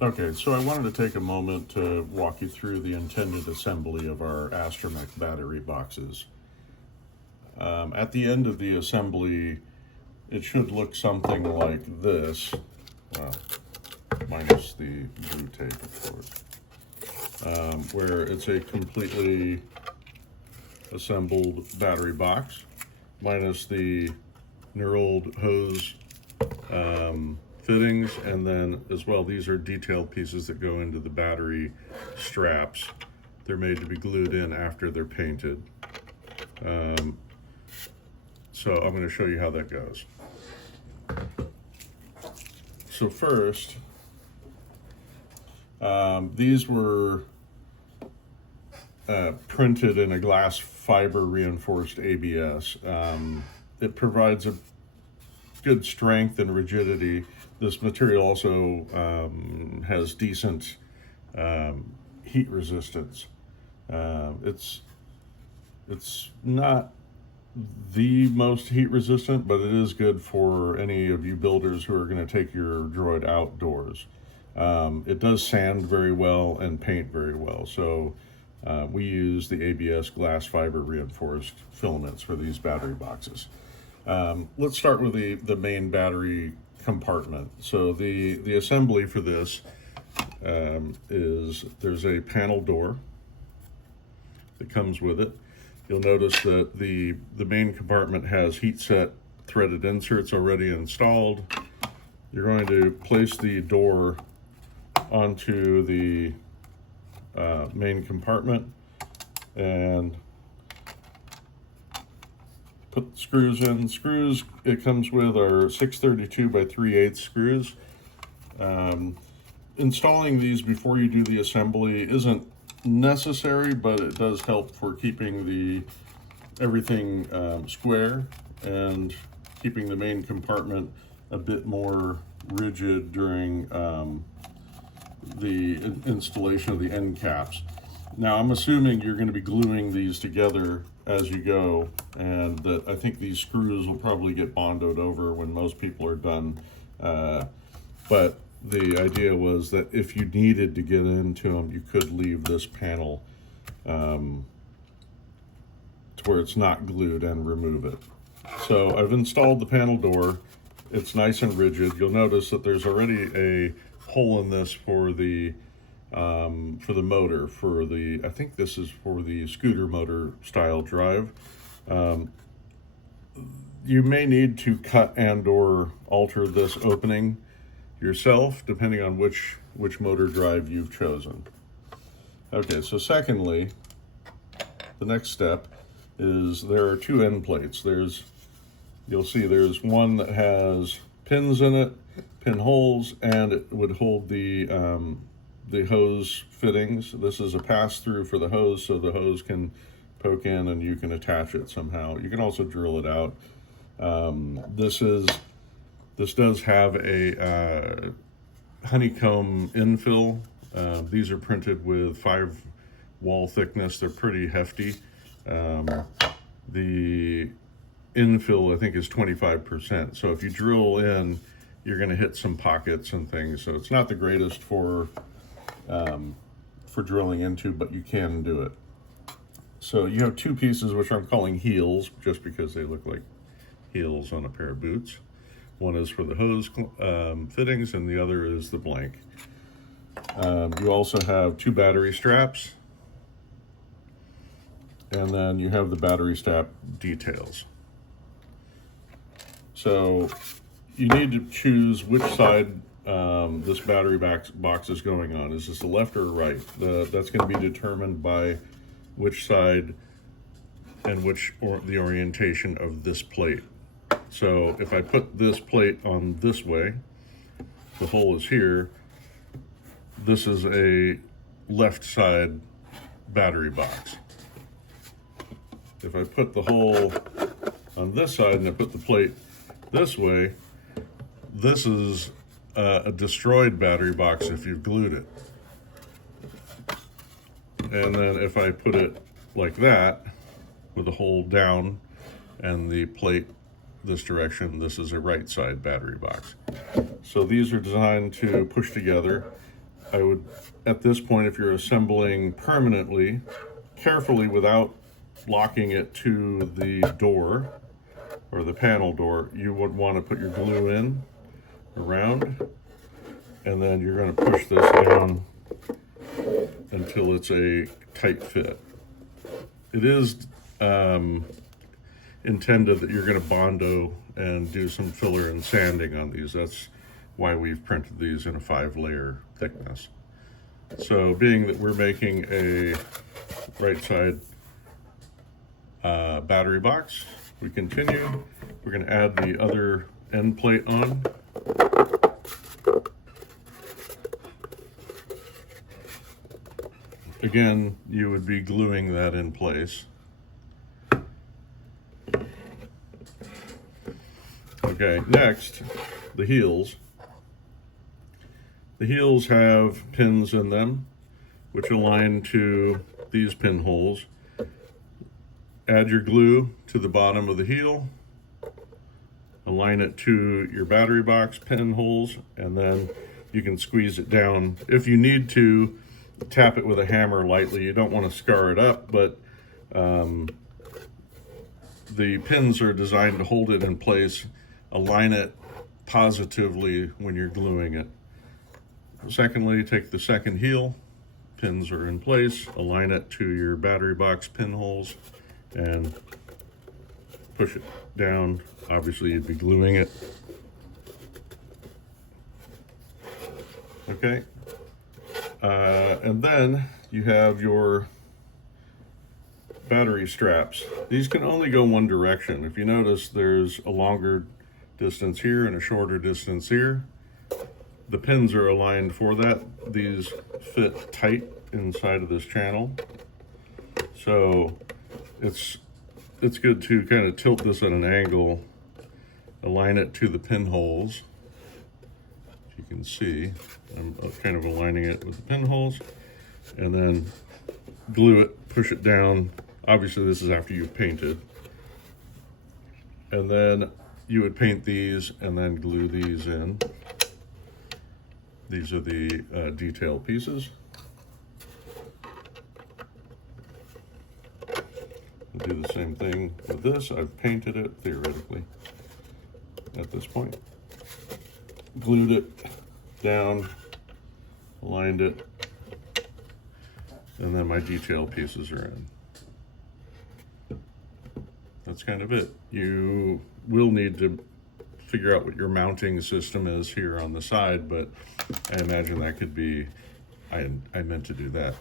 Okay, so I wanted to take a moment to walk you through the intended assembly of our Astromech battery boxes. At the end of the assembly, it should look something like this, well, minus the blue tape, of course, where it's a completely assembled battery box, minus the knurled hose fittings, and then as well, these are detailed pieces that go into the battery straps. They're made to be glued in after they're painted. So I'm going to show you how that goes. So first, these were printed in a glass fiber reinforced ABS. It provides a good strength and rigidity. This material also has decent heat resistance. It's not the most heat resistant, but it is good for any of you builders who are going to take your droid outdoors. It does sand very well and paint very well, so we use the ABS glass fiber reinforced filaments for these battery boxes. Let's start with the main battery compartment. So the assembly for this is there's a panel door that comes with it. You'll notice that the main compartment has heat set threaded inserts already installed. You're going to place the door onto the main compartment and put the screws in. Screws, it comes with our 632 by 3/8 screws. Installing these before you do the assembly isn't necessary, but it does help for keeping everything square and keeping the main compartment a bit more rigid during the installation of the end caps. Now I'm assuming you're going to be gluing these together as you go, and that I think these screws will probably get bonded over when most people are done. But the idea was that if you needed to get into them, you could leave this panel to where it's not glued and remove it. So I've installed the panel door. It's nice and rigid. You'll notice that there's already a hole in this for the motor, I think this is for the scooter motor style drive. You may need to cut and or alter this opening yourself, depending on which motor drive you've chosen. Okay, so secondly, the next step is there are two end plates. You'll see there's one that has pins in it, pinholes, and it would hold the hose fittings. This is a pass-through for the hose, so the hose can poke in and you can attach it somehow. You can also drill it out. This does have a honeycomb infill. These are printed with 5 wall thickness. They're pretty hefty. The infill, I think, is 25%. So if you drill in, you're going to hit some pockets and things. So it's not the greatest for drilling into, but you can do it. So you have two pieces, which I'm calling heels, just because they look like heels on a pair of boots. One is for the hose fittings, and the other is the blank. You also have 2 battery straps, and then you have the battery strap details. So you need to choose which side this battery box is going on. Is this the left or right? That's going to be determined by which side and the orientation of this plate. So if I put this plate on this way, the hole is here. This is a left side battery box. If I put the hole on this side and I put the plate this way, this is a destroyed battery box if you've glued it. And then if I put it like that, with the hole down and the plate this direction, this is a right side battery box. So these are designed to push together. I would, at this point, if you're assembling permanently, carefully without locking it to the door or the panel door, you would want to put your glue in around, and then you're going to push this down until it's a tight fit. It is intended that you're going to Bondo and do some filler and sanding on these. That's why we've printed these in a 5-layer thickness. So being that we're making a right side battery box, we continue. We're going to add the other end plate on. Again, you would be gluing that in place. Okay, next, the heels. The heels have pins in them, which align to these pinholes. Add your glue to the bottom of the heel, align it to your battery box pinholes, and then you can squeeze it down. If you need to, tap it with a hammer lightly. You don't want to scar it up, but the pins are designed to hold it in place. Align it positively when you're gluing it. Secondly, take the second heel, pins are in place, align it to your battery box pinholes, and push it down. Obviously, you'd be gluing it. Okay. And then you have your battery straps. These can only go one direction. If you notice, there's a longer distance here and a shorter distance here. The pins are aligned for that. These fit tight inside of this channel. So it's good to kind of tilt this at an angle, align it to the pinholes. If you can see, I'm kind of aligning it with the pinholes, and then glue it, push it down. Obviously this is after you've painted. And then you would paint these and then glue these in. These are the detail pieces. We'll do the same thing with this. I've painted it theoretically at this point. Glued it down, aligned it, and then my detail pieces are in. That's kind of it. You will need to figure out what your mounting system is here on the side, but I imagine that could be, I meant to do that.